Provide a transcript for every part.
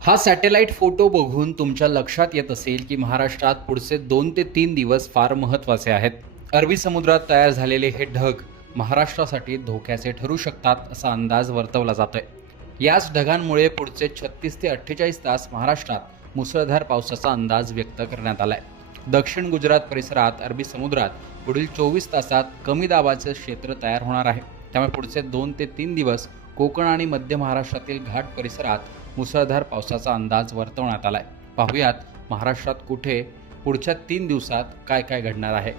हा satellite photo बघून तुमच्या लक्षात येत असेल की महाराष्ट्रात पुढचे दोन ते तीन दिवस फार महत्त्वाचे आहेत. अरबी समुद्रात तयार झालेले हे ढग महाराष्ट्रासाठी धोक्याचे ठरू शकतात असा अंदाज वर्तवला जातोय. याच ढगांमुळे पुढचे छत्तीस ते अठ्ठेचाळीस तास महाराष्ट्रात मुसळधार पावसाचा अंदाज व्यक्त करण्यात आलाय. दक्षिण गुजरात परिसरात अरबी समुद्रात पुढील चोवीस तासात कमी दाबाचे क्षेत्र तयार होणार आहे. त्यामुळे पुढचे दोन ते तीन दिवस कोकण आणि मध्य महाराष्ट्रातील घाट परिसरात मुसळधार पावसाचा अंदाज वर्तवण्यात आलाय. पाहुयात महाराष्ट्रात कुठे पुढच्या तीन दिवसात काय काय घडणार आहे.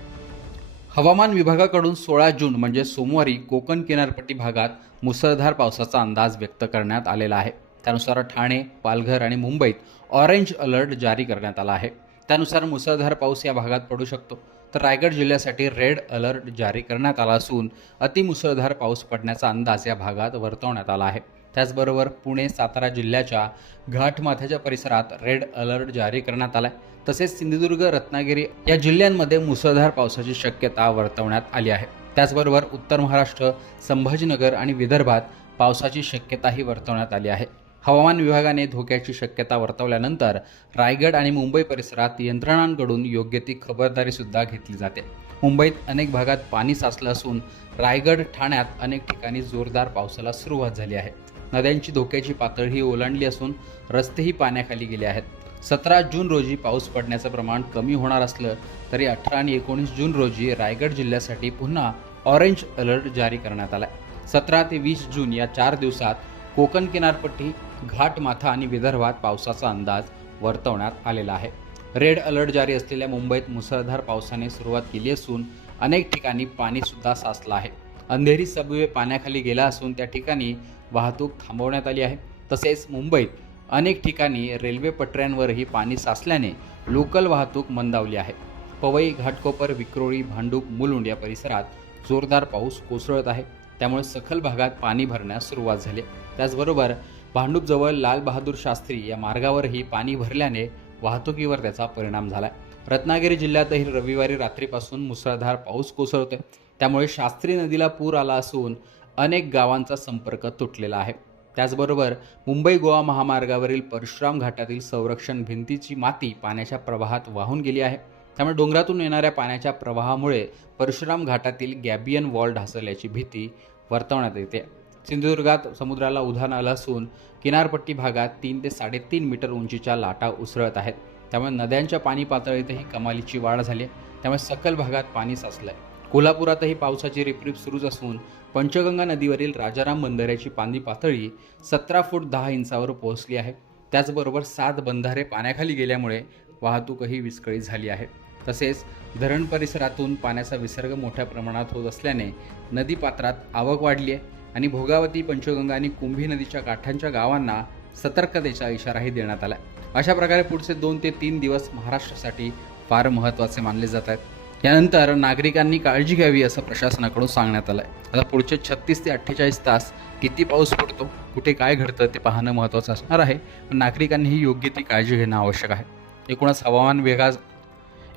हवामान विभागाकडून सोळा जून म्हणजे सोमवारी कोकण किनारपट्टी भागात मुसळधार पावसाचा अंदाज व्यक्त करण्यात आलेला आहे. त्यानुसार ठाणे पालघर आणि मुंबईत ऑरेंज अलर्ट जारी करण्यात आला आहे. त्यानुसार मुसळधार पाऊस या भागात पडू शकतो. तर रायगड जिल्ह्यासाठी रेड अलर्ट जारी करण्यात आला असून अतिमुसळधार पाऊस पडण्याचा अंदाज या भागात वर्तवण्यात आला आहे. त्याचबरोबर पुणे सातारा जिल्ह्याच्या घाटमाथ्याच्या परिसरात रेड अलर्ट जारी करण्यात आलाय. तसेच सिंधुदुर्ग रत्नागिरी या जिल्ह्यांमध्ये मुसळधार पावसाची शक्यता वर्तवण्यात आली आहे. त्याचबरोबर उत्तर महाराष्ट्र संभाजीनगर आणि विदर्भात पावसाची शक्यताही वर्तवण्यात आली आहे. हवामान विभागाने धोक्याची शक्यता वर्तवल्यानंतर रायगड आणि मुंबई परिसरात यंत्रणांकडून योग्य ती खबरदारीसुद्धा घेतली जाते. मुंबईत अनेक भागात पाणी साचलं असून रायगड ठाण्यात अनेक ठिकाणी जोरदार पावसाला सुरुवात झाली आहे. नद्यांची धोक्याची पातळी ओलांडली असून रस्तेही पाण्याखाली गेले आहेत. सतरा जून रोजी पाऊस पडण्याचं प्रमाण कमी होणार असलं तरी अठरा आणि एकोणीस जून रोजी रायगड जिल्ह्यासाठी पुन्हा ऑरेंज अलर्ट जारी करण्यात आलाय. सतरा ते वीस जून या चार दिवसात कोकण किनारपट्टी घाटमाथा आणि विदर्भात पावसाचा अंदाज वर्तवण्यात आलेला आहे. रेड अलर्ट जारी असलेल्या मुंबईत मुसळधार पावसाने सुरुवात केली असून अनेक ठिकाणी पाणीसुद्धा साचलं आहे. अंधेरी सबवे पाण्याखाली गेला असून त्या ठिकाणी वाहतूक थांबवण्यात आली आहे. तसेच मुंबईत अनेक ठिकाणी रेल्वे पटऱ्यांवरही पाणी साचल्याने लोकल वाहतूक मंदावली आहे. पवई घाटकोपर विक्रोळी भांडूप मुलुंड या परिसरात जोरदार पाऊस कोसळत आहे. त्यामुळे सखल भागात पाणी भरण्यास सुरुवात झाली त्याचबरोबर भांडूपजवळ लालबहादूर शास्त्री या मार्गावरही पाणी भरल्याने वाहतुकीवर त्याचा परिणाम झाला रत्नागिरी जिल्ह्यातही रविवारी रात्रीपासून मुसळधार पाऊस कोसळतोय. त्यामुळे शास्त्री नदीला पूर आला असून अनेक गावांचा संपर्क तुटलेला आहे. त्याचबरोबर मुंबई गोवा महामार्गावरील परशुराम घाटातील संरक्षण भिंतीची माती पाण्याच्या प्रवाहात वाहून गेली आहे. त्यामुळे डोंगरातून येणाऱ्या पाण्याच्या प्रवाहामुळे परशुराम घाटातील गॅबियन वॉल ढासळल्याची भीती वर्तवण्यात येते. सिंधुदुर्गात समुद्राला उधाण आलं असून किनारपट्टी भागात तीन ते साडेतीन मीटर उंचीच्या लाटा उसळत आहेत. त्यामुळे नद्यांच्या पाणी पातळीतही कमालीची वाढ झाली आहे. त्यामुळे सकल भागात पाणी साचलंय. कोल्हापुरातही पावसाची रिपरिप सुरूच असून पंचगंगा नदीवरील राजाराम बंधाऱ्याची पाणी पातळी सतरा फूट दहा इंचावर पोहोचली आहे. त्याचबरोबर सात बंधारे पाण्याखाली गेल्यामुळे वाहतूकही विस्कळीत झाली आहे. तसेच धरण परिसरातून पाण्याचा विसर्ग मोठ्या प्रमाणात होत असल्याने नदीपात्रात आवक वाढली आहे. आणि भोगावती पंचगंगा आणि कुंभी नदीच्या काठांच्या गावांना सतर्कतेचा इशाराही देण्यात आला अशा प्रकारे पुढचे दोन ते तीन दिवस महाराष्ट्रासाठी फार महत्त्वाचे मानले जात आहेत. यानंतर नागरिकांनी काळजी घ्यावी असं प्रशासनाकडून सांगण्यात आलं आहे आता पुढचे छत्तीस ते अठ्ठेचाळीस तास किती पाऊस पडतो कुठे काय घडतं ते पाहणं महत्त्वाचं असणार आहे. पण नागरिकांनीही योग्य ती काळजी घेणं आवश्यक आहे. एकूणच हवामान विभागा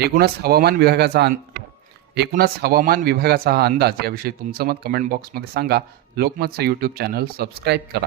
एकूणच हवामान विभागाचा एकूणच हवामान विभागाचा हा अंदाज याविषयी तुमचं मत कमेंट बॉक्समध्ये सांगा. लोकमतचं यूट्यूब चॅनल सबस्क्राईब करा.